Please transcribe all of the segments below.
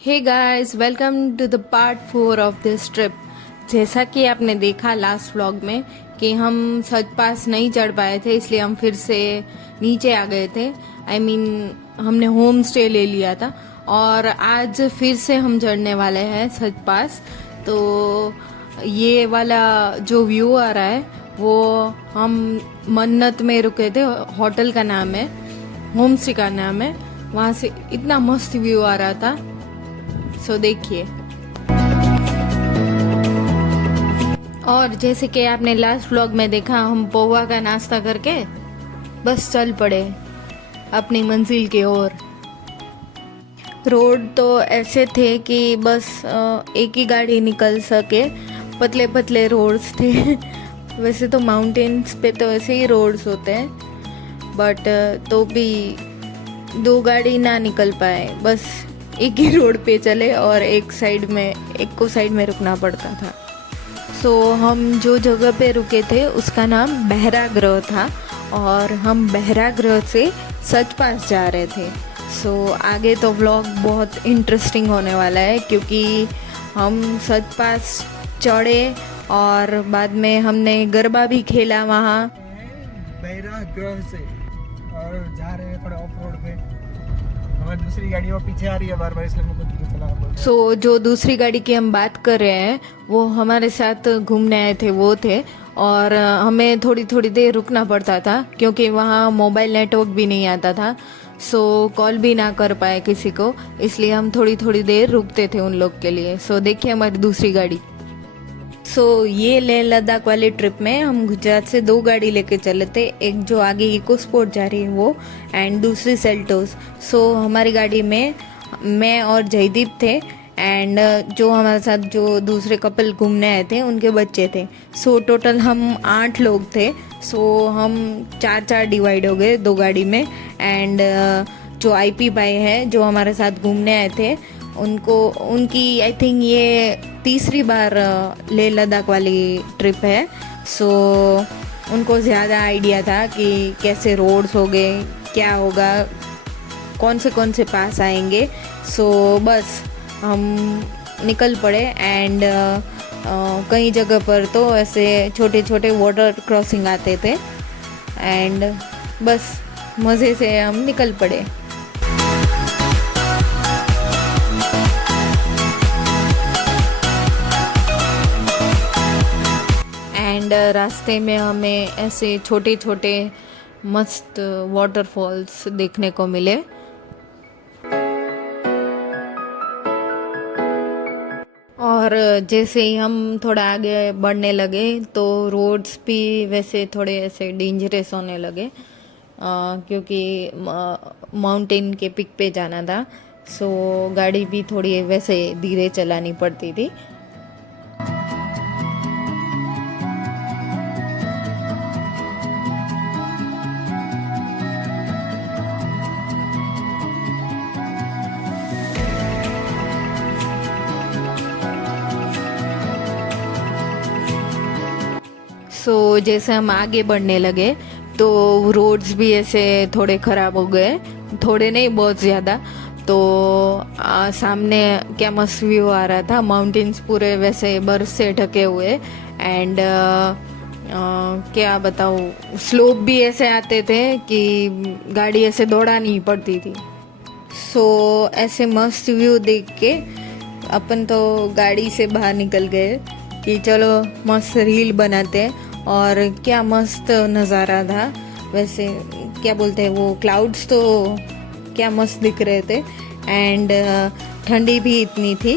Hey guys, welcome to the part 4 of this trip. जैसा कि आपने देखा लास्ट व्लॉग में कि हम सच पास नहीं चढ़ पाए थे, इसलिए हम फिर से नीचे आ गए थे। हमने होम स्टे ले लिया था और आज फिर से हम चढ़ने वाले हैं सच पास। तो ये वाला जो व्यू आ रहा है वो हम मन्नत में रुके थे, होटल का नाम है, होम स्टे का नाम है। वहाँ से इतना मस्त व्यू आ रहा था, सो देखिए। और जैसे कि आपने लास्ट व्लॉग में देखा, हम पोहा का नाश्ता करके बस चल पड़े अपनी मंजिल की ओर। रोड तो ऐसे थे कि बस एक ही गाड़ी निकल सके, पतले पतले रोड्स थे। वैसे तो माउंटेन्स पे तो ऐसे ही रोड्स होते हैं, बट तो भी दो गाड़ी ना निकल पाए, बस एक ही रोड पे चले और एक को साइड में रुकना पड़ता था। सो हम जो जगह पे रुके थे उसका नाम बहरागृह था और हम बहरागृह से सच पास जा रहे थे। सो आगे तो व्लॉग बहुत इंटरेस्टिंग होने वाला है, क्योंकि हम सच पास चढ़े और बाद में हमने गरबा भी खेला वहाँ बहरागृह से, और जा रहे हैं थोड़ा ऑफ रोड पे। हमारी दूसरी गाड़ी वो पीछे आ रही है बार बार, इसलिए मुझे धीरे चलाना। सो जो दूसरी गाड़ी की हम बात कर रहे हैं वो हमारे साथ घूमने आए थे, वो थे। और हमें थोड़ी थोड़ी देर रुकना पड़ता था क्योंकि वहाँ मोबाइल नेटवर्क भी नहीं आता था, सो कॉल भी ना कर पाए किसी को, इसलिए हम थोड़ी थोड़ी देर रुकते थे उन लोग के लिए। सो देखिए हमारी दूसरी गाड़ी। सो ये लेह लद्दाख वाली ट्रिप में हम गुजरात से दो गाड़ी लेके चले थे, एक जो आगे इको स्पोर्ट जा रही है वो, एंड दूसरी सेल्टोस। सो हमारी गाड़ी में मैं और जयदीप थे, एंड जो हमारे साथ जो दूसरे कपल घूमने आए थे उनके बच्चे थे। सो टोटल हम 8 लोग थे। सो हम 4 डिवाइड हो गए दो गाड़ी में। एंड जो आईपी भाई है जो हमारे साथ घूमने आए थे, उनकी आई थिंक ये तीसरी बार लेह लद्दाख वाली ट्रिप है। सो उनको ज़्यादा आइडिया था कि कैसे रोड्स होंगे, क्या होगा, कौन से पास आएंगे। सो बस हम निकल पड़े। एंड कई जगह पर तो ऐसे छोटे छोटे वाटर क्रॉसिंग आते थे, एंड बस मज़े से हम निकल पड़े। एंड रास्ते में हमें ऐसे छोटे छोटे मस्त वाटरफॉल्स देखने को मिले। और जैसे ही हम थोड़ा आगे बढ़ने लगे तो रोड्स भी वैसे थोड़े ऐसे डेंजरस होने लगे, क्योंकि माउंटेन के पिक पे जाना था। सो गाड़ी भी थोड़ी वैसे धीरे चलानी पड़ती थी। सो जैसे हम आगे बढ़ने लगे तो रोड्स भी ऐसे थोड़े ख़राब हो गए, थोड़े नहीं बहुत ज़्यादा। तो सामने क्या मस्त व्यू आ रहा था, माउंटेन्स पूरे वैसे बर्फ से ढके हुए, एंड क्या बताऊँ, स्लोप भी ऐसे आते थे कि गाड़ी ऐसे दौड़ानी पड़ती थी। सो ऐसे मस्त व्यू देख के अपन तो गाड़ी से बाहर निकल गए कि चलो मस्त रील बनाते हैं। और क्या मस्त नज़ारा था, वैसे क्या बोलते हैं वो, क्लाउड्स तो क्या मस्त दिख रहे थे, एंड ठंडी भी इतनी थी।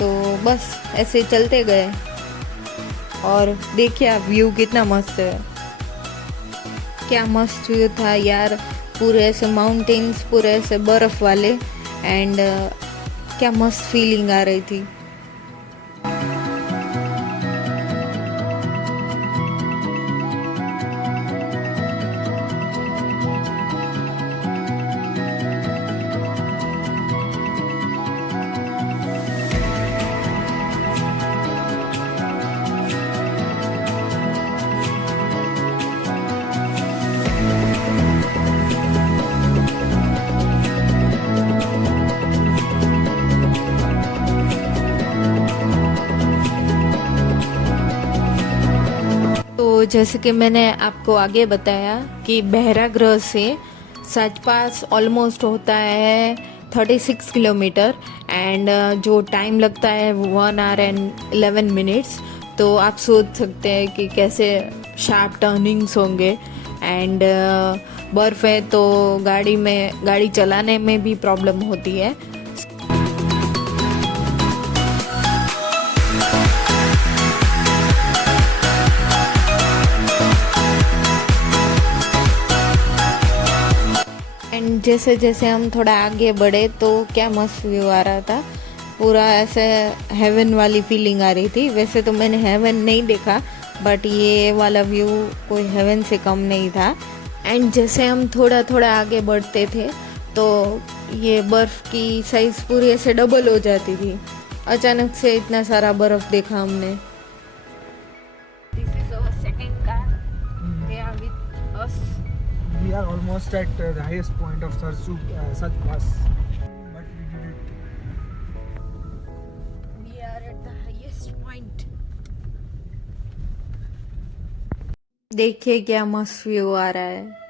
तो बस ऐसे चलते गए और देखिए आप व्यू कितना मस्त है, क्या मस्त व्यू था यार। पूरे ऐसे माउंटेन्स, पूरे ऐसे बर्फ़ वाले, एंड क्या मस्त फीलिंग आ रही थी। जैसे कि मैंने आपको आगे बताया कि बहरा ग्रह से सच पास ऑलमोस्ट होता है 36 किलोमीटर एंड जो टाइम लगता है 1 hour and 11 minutes। तो आप सोच सकते हैं कि कैसे शार्प टर्निंग्स होंगे एंड बर्फ़ है तो गाड़ी चलाने में भी प्रॉब्लम होती है। एंड जैसे जैसे हम थोड़ा आगे बढ़े तो क्या मस्त व्यू आ रहा था, पूरा ऐसे हेवन वाली फीलिंग आ रही थी। वैसे तो मैंने हेवन नहीं देखा बट ये वाला व्यू कोई हेवन से कम नहीं था। एंड जैसे हम थोड़ा थोड़ा आगे बढ़ते थे तो ये बर्फ़ की साइज़ पूरी ऐसे डबल हो जाती थी। अचानक से इतना सारा बर्फ़ देखा हमने। This is our second car. They are with us. We are almost at the highest point of Sach Pass. But we did it. We are at the highest point. देखिए क्या मस्त व्यू आ रहा है।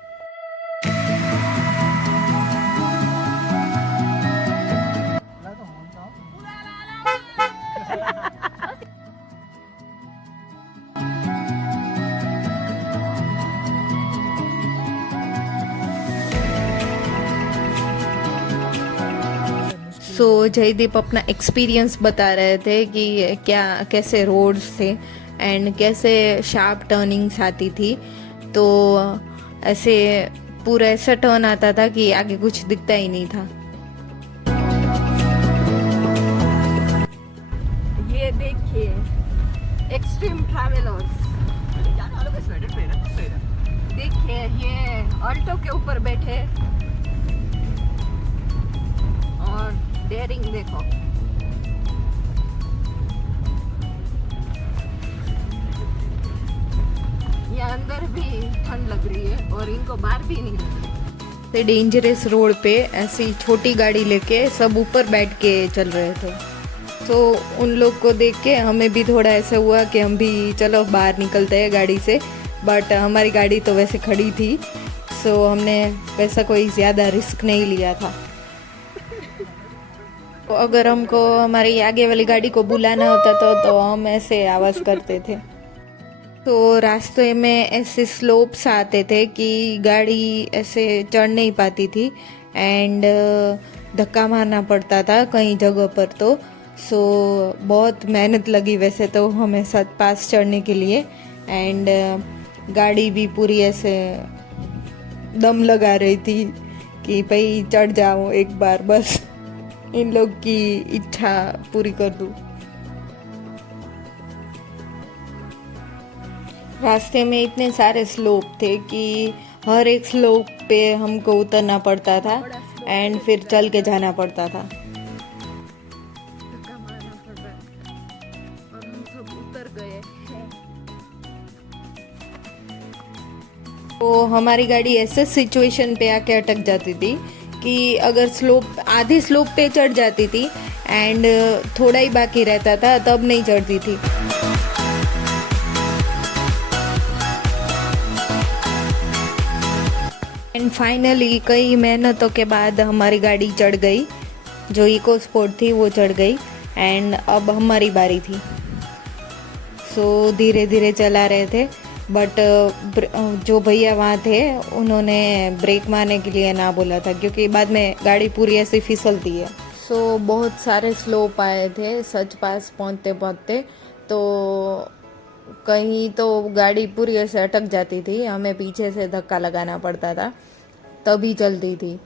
सो जयदीप अपना एक्सपीरियंस बता रहे थे कि कैसे रोड्स थे एंड कैसे शार्प टर्निंग्स आती थी। तो ऐसे पूरा ऐसा टर्न आता था कि आगे कुछ दिखता ही नहीं था। ये देखिए एक्सट्रीम ट्रैवलर्स, देखिए ये ऑल्टो के ऊपर बैठे और डेयरिंग देखो। ये अंदर भी ठंड लग रही है और इनको बाहर भी नहीं लग रही। डेंजरस रोड पे ऐसी छोटी गाड़ी लेके सब ऊपर बैठ के चल रहे थे। तो उन लोग को देख के हमें भी थोड़ा ऐसा हुआ कि हम भी चलो बाहर निकलते हैं गाड़ी से। बट हमारी गाड़ी तो वैसे खड़ी थी, सो हमने वैसा कोई ज़्यादा रिस्क नहीं लिया था। तो अगर हमको हमारी आगे वाली गाड़ी को बुलाना होता तो हम ऐसे आवाज़ करते थे। तो रास्ते में ऐसे स्लोप्स आते थे कि गाड़ी ऐसे चढ़ नहीं पाती थी एंड धक्का मारना पड़ता था कई जगह पर। तो सो बहुत मेहनत लगी वैसे तो हमें सच पास चढ़ने के लिए एंड गाड़ी भी पूरी ऐसे दम लगा रही थी कि भाई चढ़ जाऊँ एक बार, बस इन लोग की इच्छा पूरी कर दूँ। रास्ते में इतने सारे स्लोप थे कि हर एक स्लोप पे हमको उतरना पड़ता था एंड फिर चल के जाना पड़ता था। और हम सब उतर गए हैं। तो हमारी गाड़ी ऐसे सिचुएशन पे आके अटक जाती थी कि अगर आधी स्लोप पे चढ़ जाती थी एंड थोड़ा ही बाकी रहता था तब नहीं चढ़ती थी। एंड फाइनली कई मेहनतों के बाद हमारी गाड़ी चढ़ गई, जो इको स्पोर्ट थी वो चढ़ गई एंड अब हमारी बारी थी। सो धीरे धीरे चला रहे थे बट जो भैया वहाँ थे उन्होंने ब्रेक मारने के लिए ना बोला था क्योंकि बाद में गाड़ी पूरी ऐसी फिसलती है। सो बहुत सारे स्लोप आए थे सच पास पहुँचते पहुँचते, तो कहीं तो गाड़ी पूरी ऐसे अटक जाती थी, हमें पीछे से धक्का लगाना पड़ता था तभी चलती थी।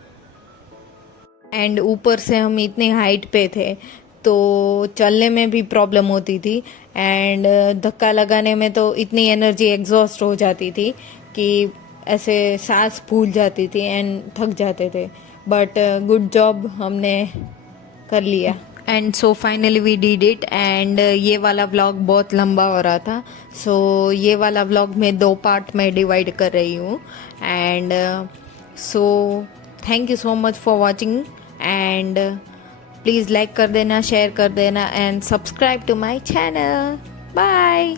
एंड ऊपर से हम इतनी हाइट पे थे तो चलने में भी प्रॉब्लम होती थी एंड धक्का लगाने में तो इतनी एनर्जी एग्जॉस्ट हो जाती थी कि ऐसे सांस फूल जाती थी एंड थक जाते थे। बट गुड जॉब, हमने कर लिया and so finally we did it. And ये वाला व्लॉग बहुत लंबा हो रहा था, सो ये वाला व्लॉग मैं 2 पार्ट में डिवाइड कर रही हूँ। And so thank you so much for watching and please like कर देना, शेयर कर देना and subscribe to my channel. Bye.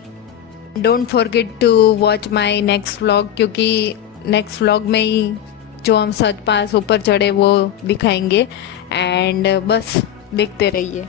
Don't forget to watch my next vlog, क्योंकि नेक्स्ट व्लॉग में ही जो हम सच पास ऊपर चढ़े वो दिखाएंगे। एंड बस देखते रहिए।